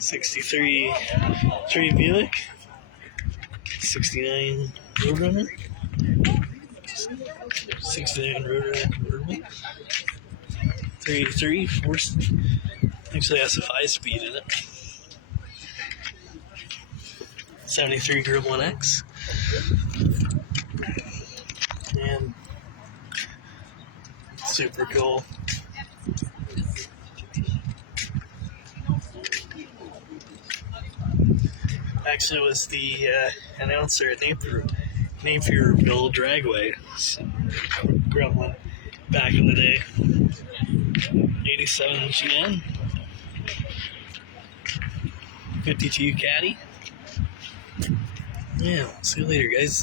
63 Buick, 69 Roadrunner, 69 Roadrunner convertible, 383 force. Actually has a 5-speed in it. 73 Gremlin X, and super cool. Actually, was the announcer at Naperville Dragway. So, Gremlin back in the day. 87 GN, 52 Caddy. Yeah, see you later, guys.